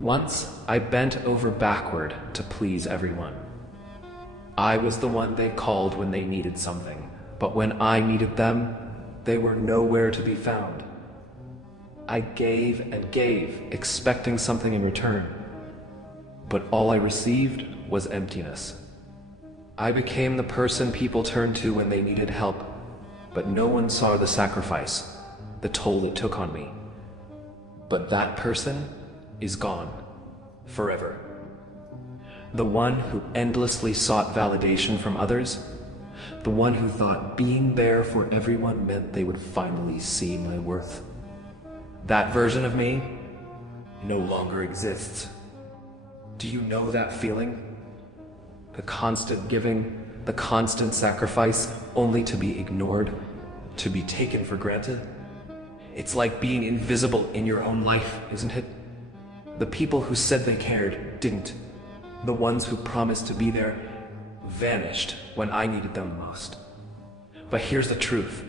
Once, I bent over backward to please everyone. I was the one they called when they needed something, but when I needed them, they were nowhere to be found. I gave and gave, expecting something in return, but all I received was emptiness. I became the person people turned to when they needed help, but no one saw the sacrifice, the toll it took on me. But that person is gone, forever. The one who endlessly sought validation from others, the one who thought being there for everyone meant they would finally see my worth. That version of me no longer exists. Do you know that feeling? The constant giving, the constant sacrifice, only to be ignored, to be taken for granted? It's like being invisible in your own life, isn't it? The people who said they cared didn't. The ones who promised to be there vanished when I needed them most. But here's the truth.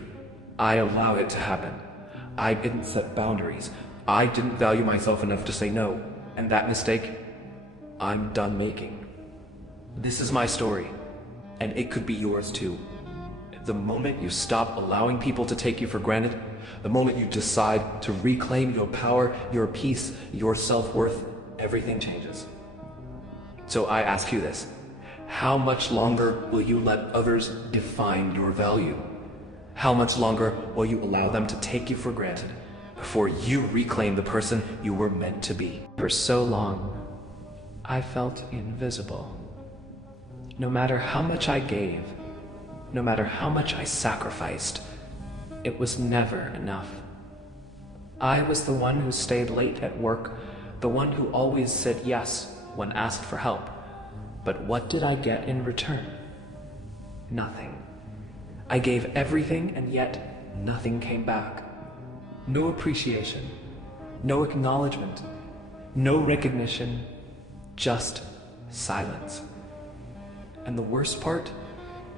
I allow it to happen. I didn't set boundaries. I didn't value myself enough to say no. And that mistake, I'm done making. This is my story, and it could be yours too. The moment you stop allowing people to take you for granted, the moment you decide to reclaim your power, your peace, your self-worth, everything changes. So I ask you this, how much longer will you let others define your value? How much longer will you allow them to take you for granted before you reclaim the person you were meant to be? For so long, I felt invisible. No matter how much I gave, no matter how much I sacrificed, it was never enough. I was the one who stayed late at work, the one who always said yes when asked for help. But what did I get in return? Nothing. I gave everything, and yet nothing came back. No appreciation, no acknowledgement, no recognition, just silence. And the worst part,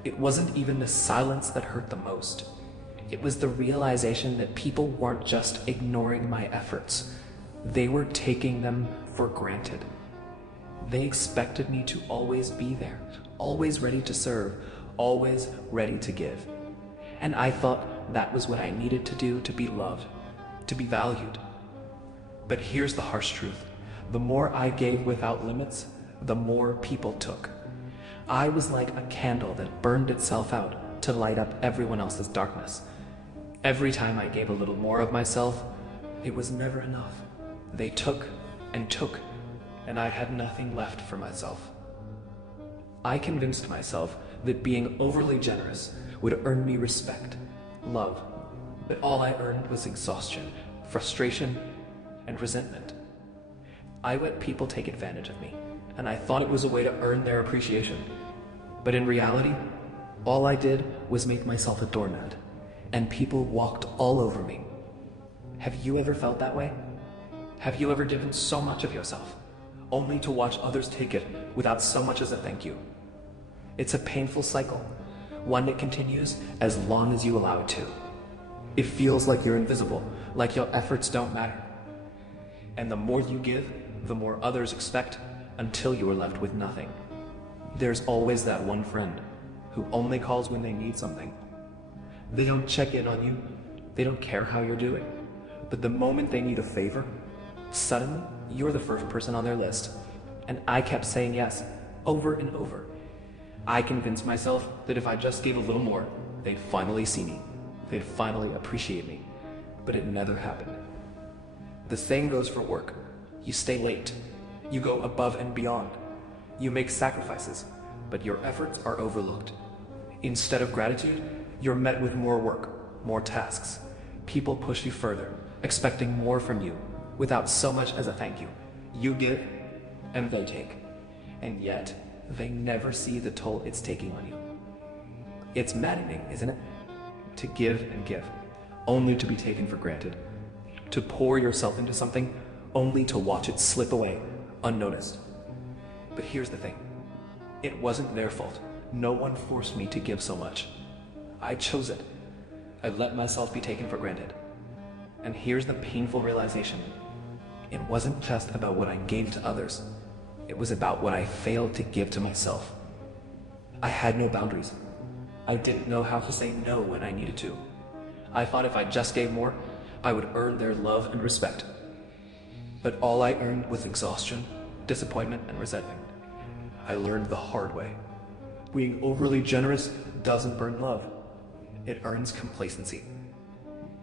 it wasn't even the silence that hurt the most. It was the realization that people weren't just ignoring my efforts. They were taking them for granted. They expected me to always be there, always ready to serve, always ready to give. And I thought that was what I needed to do to be loved, to be valued. But here's the harsh truth. The more I gave without limits, the more people took. I was like a candle that burned itself out to light up everyone else's darkness. Every time I gave a little more of myself, it was never enough. They took and took, and I had nothing left for myself. I convinced myself that being overly generous would earn me respect, love, but all I earned was exhaustion, frustration, and resentment. I let people take advantage of me, and I thought it was a way to earn their appreciation. But in reality, all I did was make myself a doormat, and people walked all over me. Have you ever felt that way? Have you ever given so much of yourself, only to watch others take it without so much as a thank you? It's a painful cycle, one that continues as long as you allow it to. It feels like you're invisible, like your efforts don't matter. And the more you give, the more others expect, until you are left with nothing. There's always that one friend who only calls when they need something. They don't check in on you, they don't care how you're doing. But the moment they need a favor, suddenly you're the first person on their list. And I kept saying yes, over and over. I convinced myself that if I just gave a little more, they'd finally see me. They'd finally appreciate me. But it never happened. The same goes for work. You stay late. You go above and beyond. You make sacrifices, but your efforts are overlooked. Instead of gratitude, you're met with more work, more tasks. People push you further, expecting more from you, without so much as a thank you. You give, and they take. And yet, they never see the toll it's taking on you. It's maddening, isn't it? To give and give, only to be taken for granted. To pour yourself into something, only to watch it slip away, unnoticed. But here's the thing. It wasn't their fault. No one forced me to give so much. I chose it. I let myself be taken for granted. And here's the painful realization. It wasn't just about what I gave to others. It was about what I failed to give to myself. I had no boundaries. I didn't know how to say no when I needed to. I thought if I just gave more, I would earn their love and respect. But all I earned was exhaustion, disappointment, and resentment. I learned the hard way. Being overly generous doesn't burn love. It earns complacency.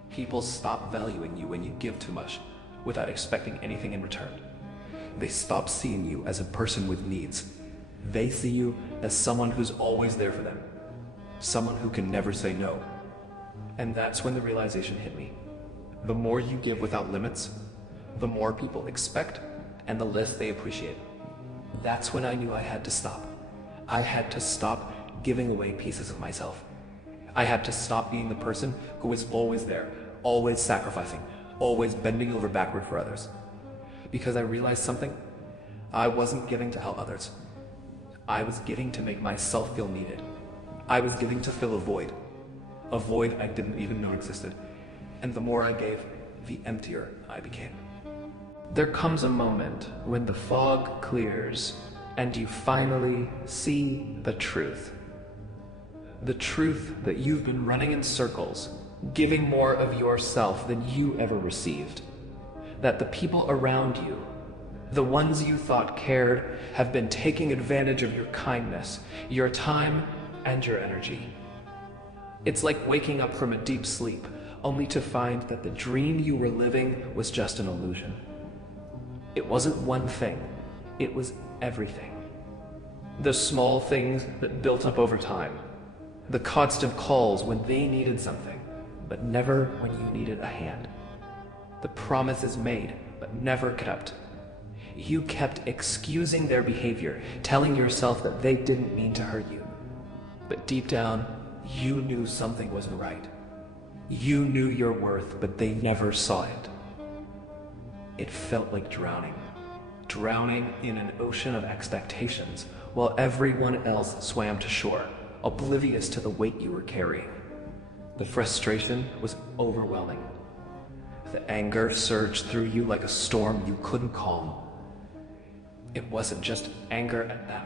People stop valuing you when you give too much without expecting anything in return. They stop seeing you as a person with needs. They see you as someone who's always there for them, someone who can never say no. And that's when the realization hit me. The more you give without limits, the more people expect and the less they appreciate. That's when I knew I had to stop. I had to stop giving away pieces of myself. I had to stop being the person who was always there, always sacrificing, always bending over backward for others. Because I realized something. I wasn't giving to help others. I was giving to make myself feel needed. I was giving to fill a void I didn't even know existed. And the more I gave, the emptier I became. There comes a moment when the fog clears and you finally see the truth. The truth that you've been running in circles, giving more of yourself than you ever received. That the people around you, the ones you thought cared, have been taking advantage of your kindness, your time, and your energy. It's like waking up from a deep sleep, only to find that the dream you were living was just an illusion. It wasn't one thing, it was everything. The small things that built up over time. The constant calls when they needed something, but never when you needed a hand. The promises made, but never kept. You kept excusing their behavior, telling yourself that they didn't mean to hurt you. But deep down, you knew something wasn't right. You knew your worth, but they never saw it. It felt like drowning. Drowning in an ocean of expectations, while everyone else swam to shore, oblivious to the weight you were carrying. The frustration was overwhelming. The anger surged through you like a storm you couldn't calm. It wasn't just anger at them.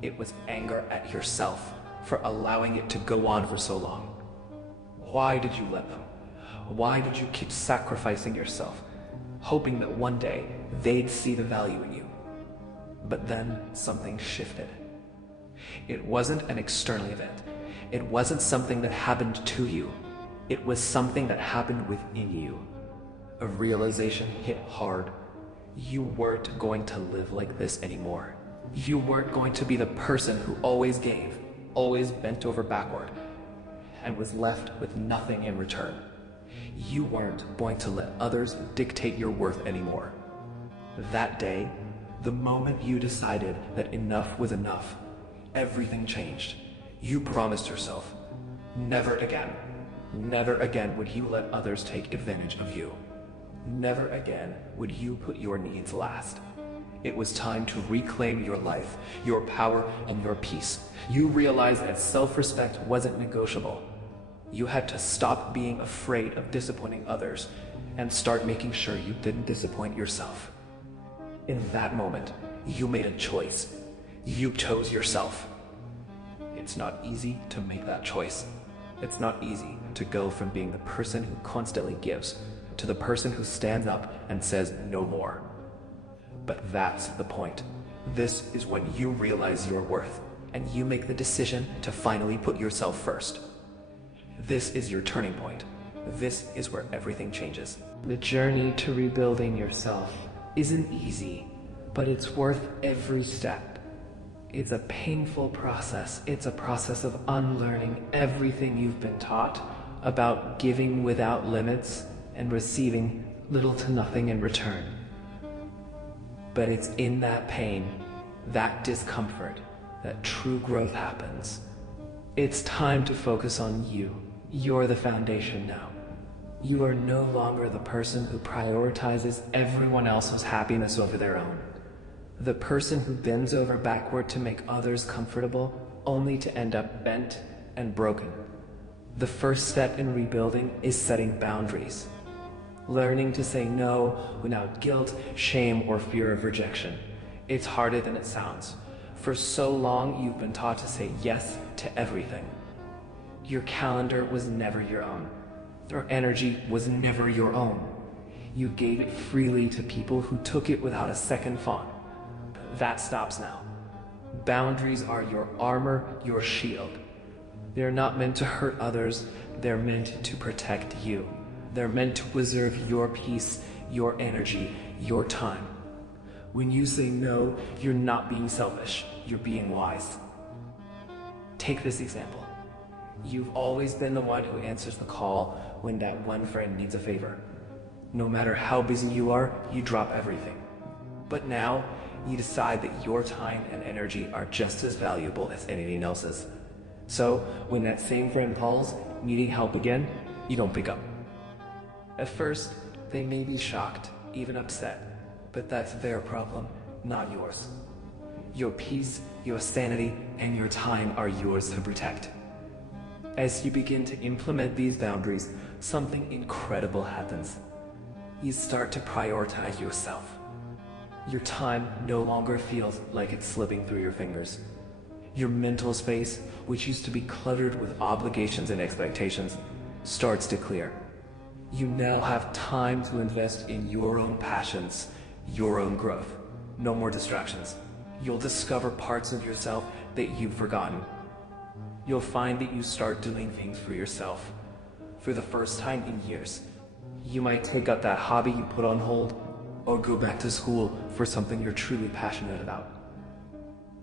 It was anger at yourself for allowing it to go on for so long. Why did you let them? Why did you keep sacrificing yourself, hoping that one day they'd see the value in you? But then something shifted. It wasn't an external event. It wasn't something that happened to you. It was something that happened within you. A realization hit hard. You weren't going to live like this anymore. You weren't going to be the person who always gave, always bent over backward, and was left with nothing in return. You weren't going to let others dictate your worth anymore. That day, the moment you decided that enough was enough, everything changed. You promised yourself, never again would you let others take advantage of you. Never again would you put your needs last. It was time to reclaim your life, your power, and your peace. You realized that self-respect wasn't negotiable. You had to stop being afraid of disappointing others and start making sure you didn't disappoint yourself. In that moment, you made a choice. You chose yourself. It's not easy to make that choice. It's not easy to go from being the person who constantly gives to the person who stands up and says no more. But that's the point. This is when you realize your worth and you make the decision to finally put yourself first. This is your turning point. This is where everything changes. The journey to rebuilding yourself isn't easy, but it's worth every step. It's a painful process. It's a process of unlearning everything you've been taught about giving without limits and receiving little to nothing in return. But it's in that pain, that discomfort, that true growth happens. It's time to focus on you. You're the foundation now. You are no longer the person who prioritizes everyone else's happiness over their own. The person who bends over backward to make others comfortable, only to end up bent and broken. The first step in rebuilding is setting boundaries. Learning to say no without guilt, shame, or fear of rejection. It's harder than it sounds. For so long, you've been taught to say yes to everything. Your calendar was never your own. Your energy was never your own. You gave it freely to people who took it without a second thought. That stops now. Boundaries are your armor, your shield. They're not meant to hurt others, they're meant to protect you. They're meant to preserve your peace, your energy, your time. When you say no, you're not being selfish, you're being wise. Take this example. You've always been the one who answers the call when that one friend needs a favor. No matter how busy you are, you drop everything. But now, you decide that your time and energy are just as valuable as anything else's. So, when that same friend calls, needing help again, you don't pick up. At first, they may be shocked, even upset, but that's their problem, not yours. Your peace, your sanity, and your time are yours to protect. As you begin to implement these boundaries, something incredible happens. You start to prioritize yourself. Your time no longer feels like it's slipping through your fingers. Your mental space, which used to be cluttered with obligations and expectations, starts to clear. You now have time to invest in your own passions, your own growth. No more distractions. You'll discover parts of yourself that you've forgotten. You'll find that you start doing things for yourself. For the first time in years, you might take up that hobby you put on hold, or go back to school for something you're truly passionate about.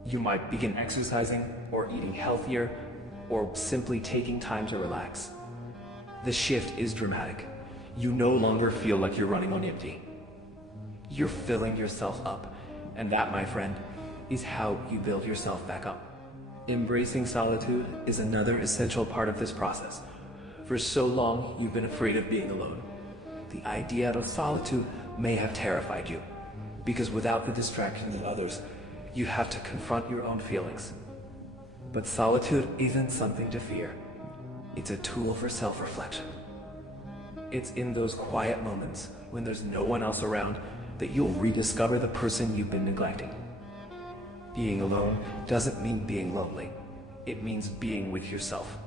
You might begin exercising, or eating healthier, or simply taking time to relax. The shift is dramatic. You no longer feel like you're running on empty. You're filling yourself up, and that, my friend, is how you build yourself back up. Embracing solitude is another essential part of this process. For so long, you've been afraid of being alone. The idea of solitude may have terrified you, because without the distraction of others, you have to confront your own feelings. But solitude isn't something to fear. It's a tool for self-reflection. It's in those quiet moments, when there's no one else around, that you'll rediscover the person you've been neglecting. Being alone doesn't mean being lonely. It means being with yourself.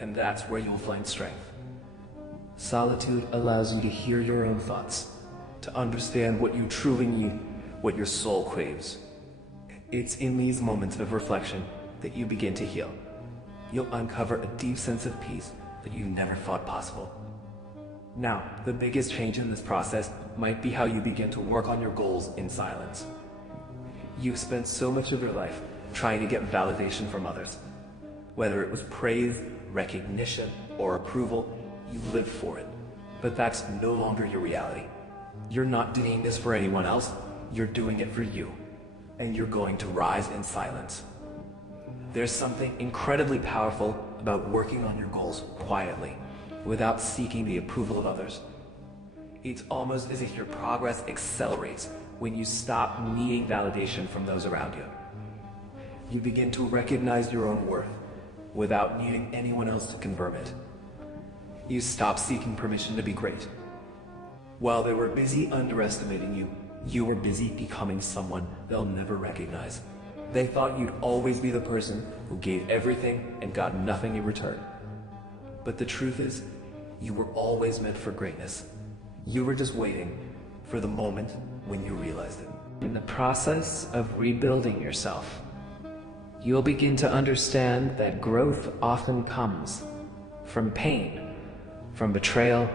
And that's where you'll find strength. Solitude allows you to hear your own thoughts, to understand what you truly need, what your soul craves. It's in these moments of reflection that you begin to heal. You'll uncover a deep sense of peace that you never thought possible. Now, the biggest change in this process might be how you begin to work on your goals in silence. You've spent so much of your life trying to get validation from others. Whether it was praise, recognition, or approval, you lived for it. But that's no longer your reality. You're not doing this for anyone else, you're doing it for you. And you're going to rise in silence. There's something incredibly powerful about working on your goals quietly, without seeking the approval of others. It's almost as if your progress accelerates when you stop needing validation from those around you. You begin to recognize your own worth without needing anyone else to confirm it. You stop seeking permission to be great. While they were busy underestimating you, you were busy becoming someone they'll never recognize. They thought you'd always be the person who gave everything and got nothing in return. But the truth is, you were always meant for greatness. You were just waiting for the moment when you realized it. In the process of rebuilding yourself, you'll begin to understand that growth often comes from pain, from betrayal,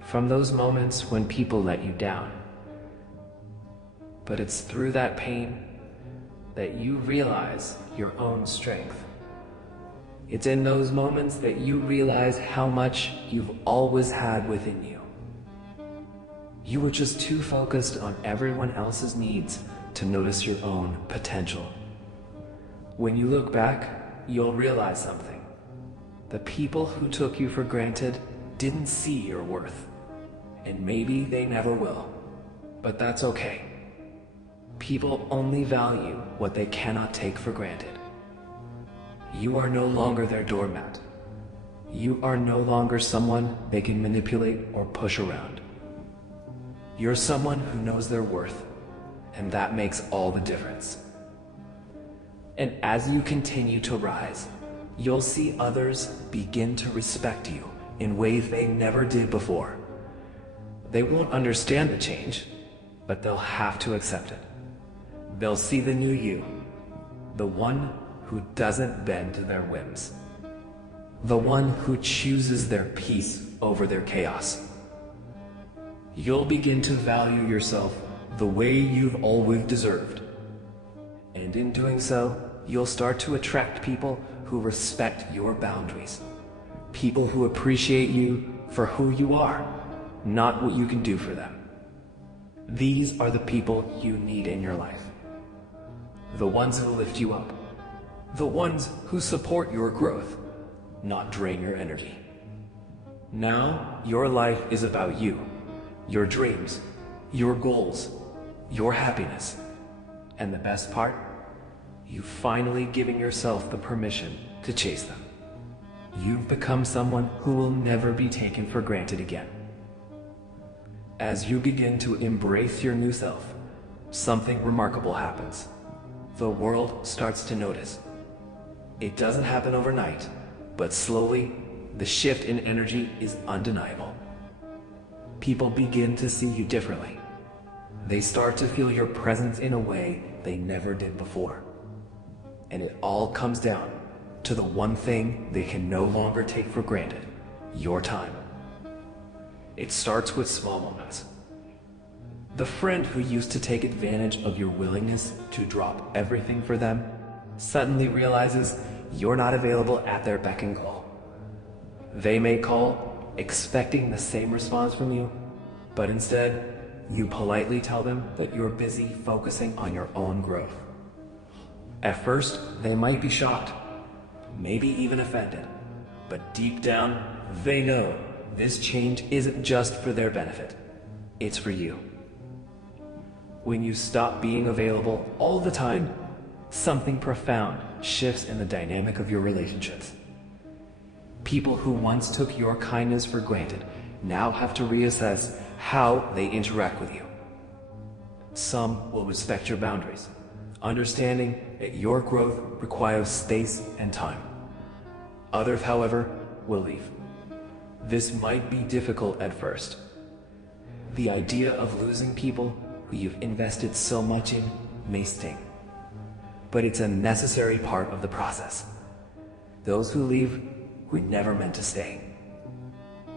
from those moments when people let you down. But it's through that pain that you realize your own strength. It's in those moments that you realize how much you've always had within you. You were just too focused on everyone else's needs to notice your own potential. When you look back, you'll realize something. The people who took you for granted didn't see your worth, and maybe they never will, but that's okay. People only value what they cannot take for granted. You are no longer their doormat. You are no longer someone they can manipulate or push around. You're someone who knows their worth, and that makes all the difference. And as you continue to rise, you'll see others begin to respect you in ways they never did before. They won't understand the change, but they'll have to accept it. They'll see the new you, the one who doesn't bend to their whims, the one who chooses their peace over their chaos. You'll begin to value yourself the way you've always deserved. And in doing so, you'll start to attract people who respect your boundaries. People who appreciate you for who you are, not what you can do for them. These are the people you need in your life. The ones who lift you up. The ones who support your growth, not drain your energy. Now, your life is about you, your dreams, your goals, your happiness. And the best part? You've finally given yourself the permission to chase them. You've become someone who will never be taken for granted again. As you begin to embrace your new self, something remarkable happens. The world starts to notice. It doesn't happen overnight, but slowly, the shift in energy is undeniable. People begin to see you differently. They start to feel your presence in a way they never did before. And it all comes down to the one thing they can no longer take for granted: your time. It starts with small moments. The friend who used to take advantage of your willingness to drop everything for them suddenly realizes you're not available at their beck and call. They may call expecting the same response from you, but instead, you politely tell them that you're busy focusing on your own growth. At first, they might be shocked, maybe even offended, but deep down, they know this change isn't just for their benefit, it's for you. When you stop being available all the time, something profound shifts in the dynamic of your relationships. People who once took your kindness for granted now have to reassess how they interact with you. Some will respect your boundaries, understanding that your growth requires space and time. Others, however, will leave. This might be difficult at first. The idea of losing people who you've invested so much in may sting, but it's a necessary part of the process. Those who leave were never meant to stay.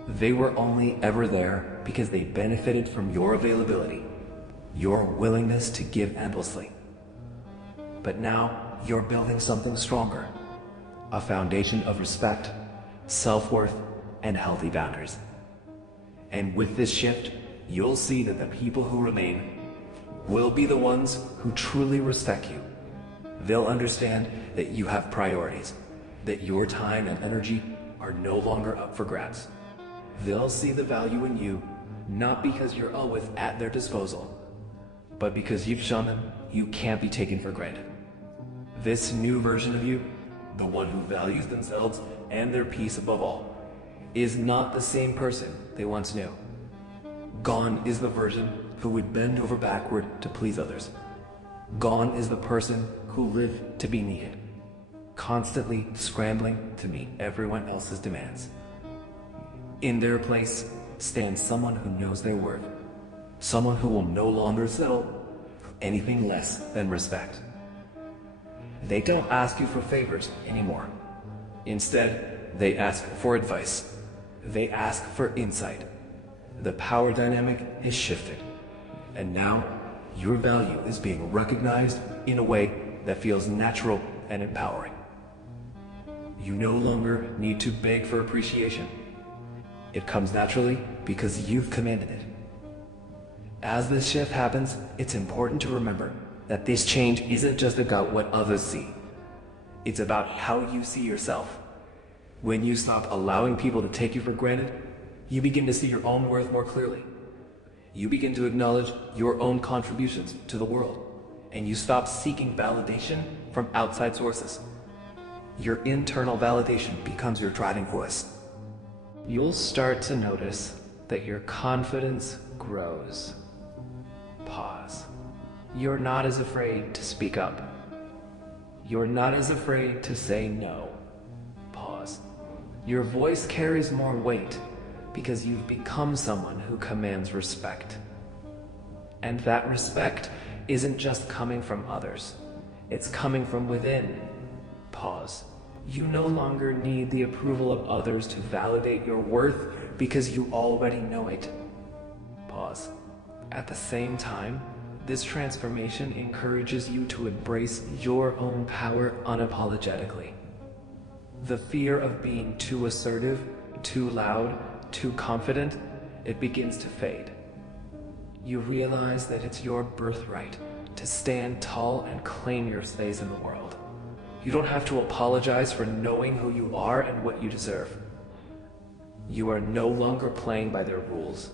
They were only ever there because they benefited from your availability, your willingness to give endlessly. But now you're building something stronger, a foundation of respect, self-worth, and healthy boundaries. And with this shift, you'll see that the people who remain will be the ones who truly respect you. They'll understand that you have priorities, that your time and energy are no longer up for grabs. They'll see the value in you, not because you're always at their disposal, but because you've shown them you can't be taken for granted. This new version of you, the one who values themselves and their peace above all, is not the same person they once knew. Gone is the version who would bend over backward to please others. Gone is the person who lived to be needed, constantly scrambling to meet everyone else's demands. In their place stands someone who knows their worth, someone who will no longer settle for anything less than respect. They don't ask you for favors anymore. Instead, they ask for advice. They ask for insight. The power dynamic has shifted, and now your value is being recognized in a way that feels natural and empowering. You no longer need to beg for appreciation. It comes naturally because you've commanded it. As this shift happens, it's important to remember that this change isn't just about what others see. It's about how you see yourself. When you stop allowing people to take you for granted, you begin to see your own worth more clearly. You begin to acknowledge your own contributions to the world, and you stop seeking validation from outside sources. Your internal validation becomes your driving force. You'll start to notice that your confidence grows. Pause. You're not as afraid to speak up. You're not as afraid to say no. Pause. Your voice carries more weight because you've become someone who commands respect. And that respect isn't just coming from others. It's coming from within. Pause. You no longer need the approval of others to validate your worth because you already know it. Pause. At the same time, this transformation encourages you to embrace your own power unapologetically. The fear of being too assertive, too loud, too confident, it begins to fade. You realize that it's your birthright to stand tall and claim your space in the world. You don't have to apologize for knowing who you are and what you deserve. You are no longer playing by their rules.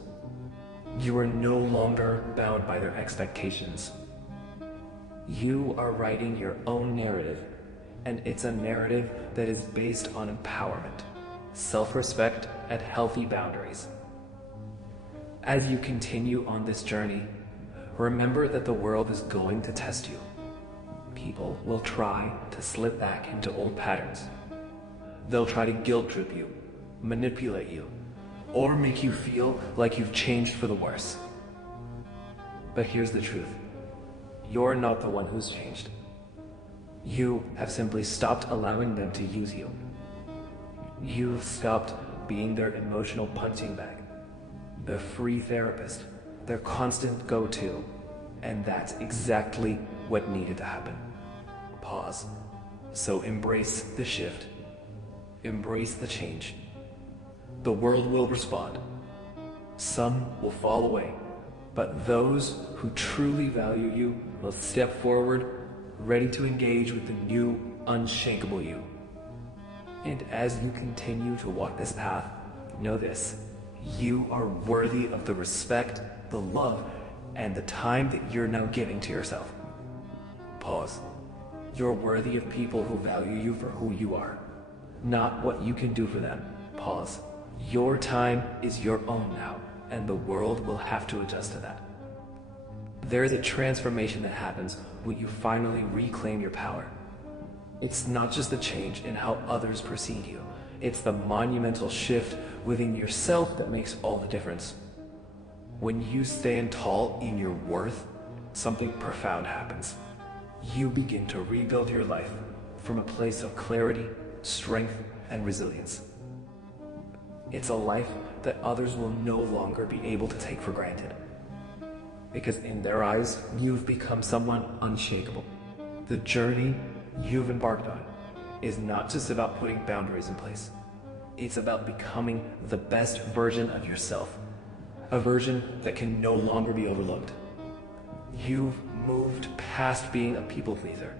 You are no longer bound by their expectations. You are writing your own narrative, and it's a narrative that is based on empowerment, self-respect, and healthy boundaries. As you continue on this journey, remember that the world is going to test you. People will try to slip back into old patterns. They'll try to guilt trip you, manipulate you, or make you feel like you've changed for the worse. But here's the truth. You're not the one who's changed. You have simply stopped allowing them to use you. You've stopped being their emotional punching bag, their free therapist, their constant go-to, and that's exactly what needed to happen. Pause. So embrace the shift. Embrace the change. The world will respond. Some will fall away, but those who truly value you will step forward, ready to engage with the new, unshakable you. And as you continue to walk this path, know this: you are worthy of the respect, the love, and the time that you're now giving to yourself. Pause. You're worthy of people who value you for who you are, not what you can do for them. Pause. Your time is your own now, and the world will have to adjust to that. There is a transformation that happens when you finally reclaim your power. It's not just a change in how others perceive you. It's the monumental shift within yourself that makes all the difference. When you stand tall in your worth, something profound happens. You begin to rebuild your life from a place of clarity, strength, and resilience. It's a life that others will no longer be able to take for granted. Because in their eyes, you've become someone unshakable. The journey you've embarked on is not just about putting boundaries in place. It's about becoming the best version of yourself. A version that can no longer be overlooked. You've moved past being a people pleaser,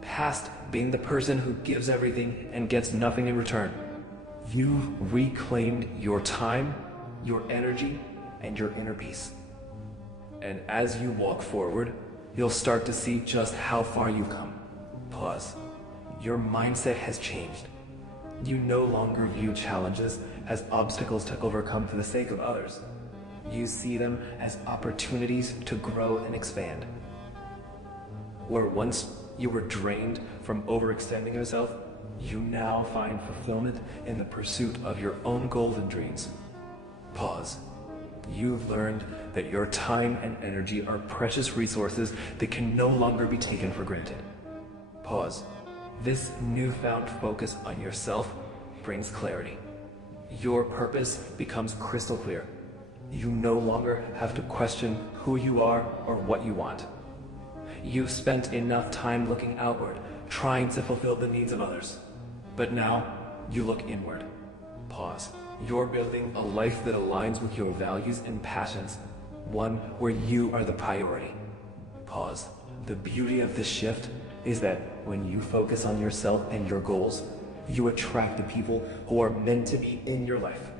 past being the person who gives everything and gets nothing in return. You've reclaimed your time, your energy, and your inner peace. And as you walk forward, you'll start to see just how far you've come. Pause. Your mindset has changed. You no longer view challenges as obstacles to overcome for the sake of others. You see them as opportunities to grow and expand. Where once you were drained from overextending yourself, you now find fulfillment in the pursuit of your own goals and dreams. Pause. You've learned that your time and energy are precious resources that can no longer be taken for granted. Pause. This newfound focus on yourself brings clarity. Your purpose becomes crystal clear. You no longer have to question who you are or what you want. You've spent enough time looking outward, trying to fulfill the needs of others. But now, you look inward. Pause. You're building a life that aligns with your values and passions, one where you are the priority. Pause. The beauty of this shift is that when you focus on yourself and your goals, you attract the people who are meant to be in your life.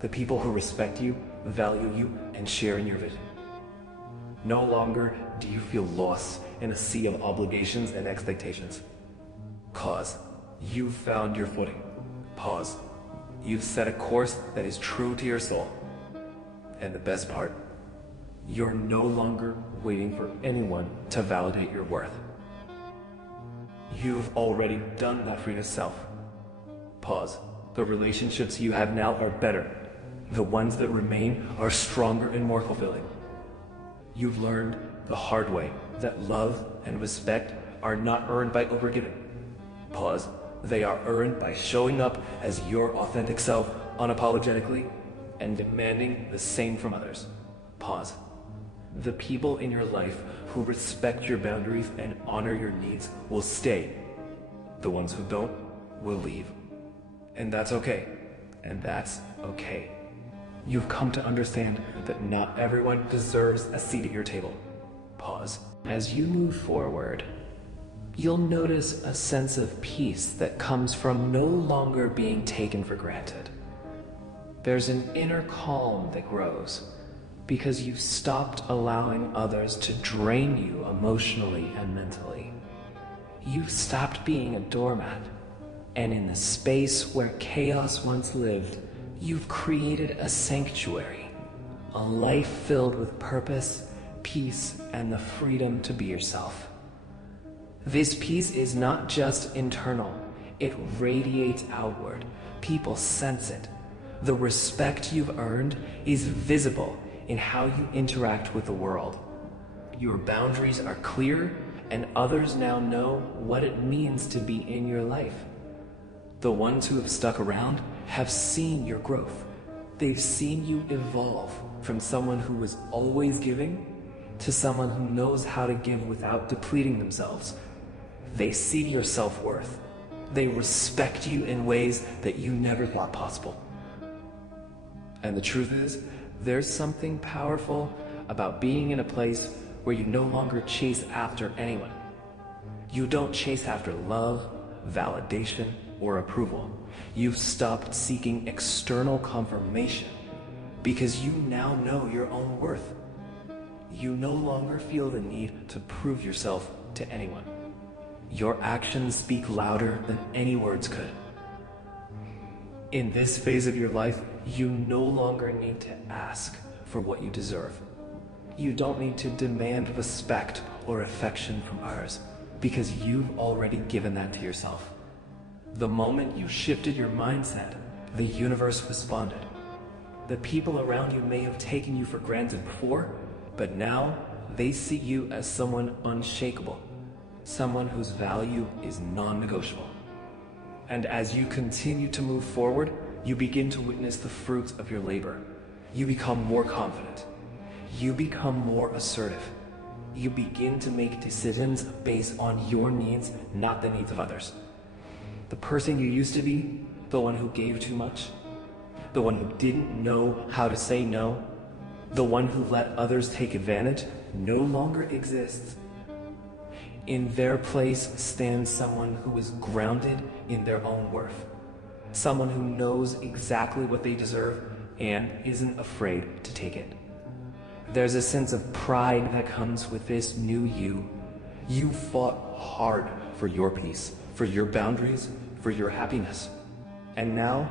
The people who respect you, value you, and share in your vision. No longer do you feel lost in a sea of obligations and expectations. Pause. You've found your footing. Pause. You've set a course that is true to your soul. And the best part, you're no longer waiting for anyone to validate your worth. You've already done that for yourself. Pause. The relationships you have now are better. The ones that remain are stronger and more fulfilling. You've learned the hard way that love and respect are not earned by overgiving. Pause. They are earned by showing up as your authentic self unapologetically and demanding the same from others. Pause. The people in your life who respect your boundaries and honor your needs will stay. The ones who don't will leave. And that's okay. And that's okay. You've come to understand that not everyone deserves a seat at your table. Pause. As you move forward, you'll notice a sense of peace that comes from no longer being taken for granted. There's an inner calm that grows because you've stopped allowing others to drain you emotionally and mentally. You've stopped being a doormat, and in the space where chaos once lived, you've created a sanctuary, a life filled with purpose, peace, and the freedom to be yourself. This peace is not just internal, it radiates outward. People sense it. The respect you've earned is visible in how you interact with the world. Your boundaries are clear, and others now know what it means to be in your life. The ones who have stuck around have seen your growth. They've seen you evolve from someone who was always giving to someone who knows how to give without depleting themselves. They see your self-worth. They respect you in ways that you never thought possible. And the truth is, there's something powerful about being in a place where you no longer chase after anyone. You don't chase after love, validation, or approval. You've stopped seeking external confirmation because you now know your own worth. You no longer feel the need to prove yourself to anyone. Your actions speak louder than any words could. In this phase of your life, you no longer need to ask for what you deserve. You don't need to demand respect or affection from others because you've already given that to yourself. The moment you shifted your mindset, the universe responded. The people around you may have taken you for granted before, but now they see you as someone unshakable, someone whose value is non-negotiable. And as you continue to move forward, you begin to witness the fruits of your labor. You become more confident. You become more assertive. You begin to make decisions based on your needs, not the needs of others. The person you used to be, the one who gave too much, the one who didn't know how to say no, the one who let others take advantage, no longer exists. In their place stands someone who is grounded in their own worth. Someone who knows exactly what they deserve and isn't afraid to take it. There's a sense of pride that comes with this new you. You fought hard for your peace, for your boundaries, for your happiness. And now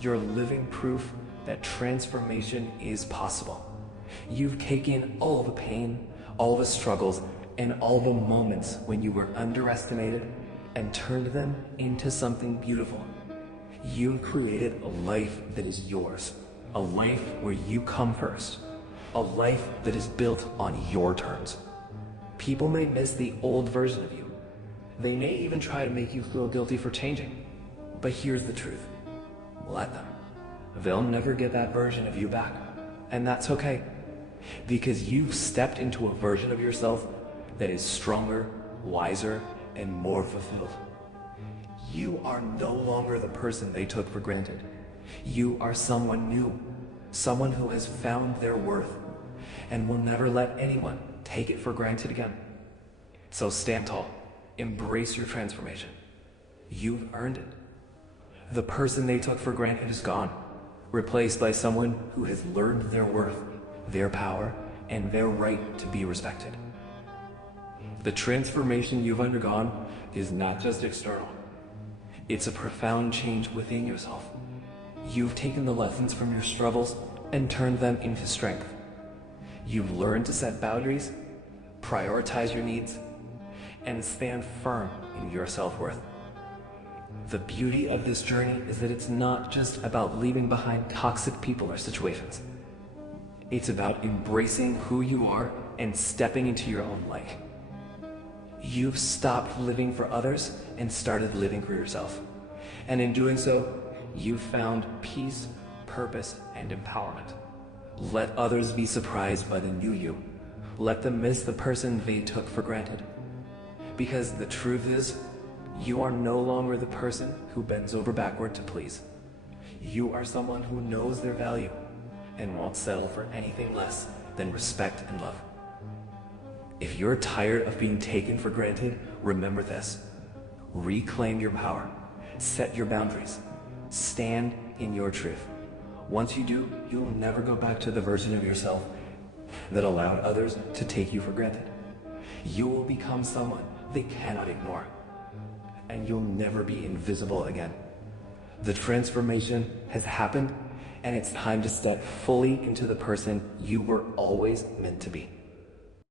you're living proof that transformation is possible. You've taken all the pain, all the struggles, and all the moments when you were underestimated and turned them into something beautiful. You created a life that is yours, a life where you come first, a life that is built on your terms. People may miss the old version of you. They may even try to make you feel guilty for changing. But here's the truth. Let them. They'll never get that version of you back. And that's okay. Because you've stepped into a version of yourself that is stronger, wiser, and more fulfilled. You are no longer the person they took for granted. You are someone new, someone who has found their worth, and will never let anyone take it for granted again. So stand tall, embrace your transformation. You've earned it. The person they took for granted is gone, replaced by someone who has learned their worth, their power, and their right to be respected. The transformation you've undergone is not just external. It's a profound change within yourself. You've taken the lessons from your struggles and turned them into strength. You've learned to set boundaries, prioritize your needs, and stand firm in your self-worth. The beauty of this journey is that it's not just about leaving behind toxic people or situations. It's about embracing who you are and stepping into your own light. You've stopped living for others and started living for yourself. And in doing so, you've found peace, purpose, and empowerment. Let others be surprised by the new you. Let them miss the person they took for granted. Because the truth is, you are no longer the person who bends over backward to please. You are someone who knows their value and won't settle for anything less than respect and love. If you're tired of being taken for granted, remember this. Reclaim your power. Set your boundaries. Stand in your truth. Once you do, you'll never go back to the version of yourself that allowed others to take you for granted. You will become someone they cannot ignore, and you'll never be invisible again. The transformation has happened, and it's time to step fully into the person you were always meant to be.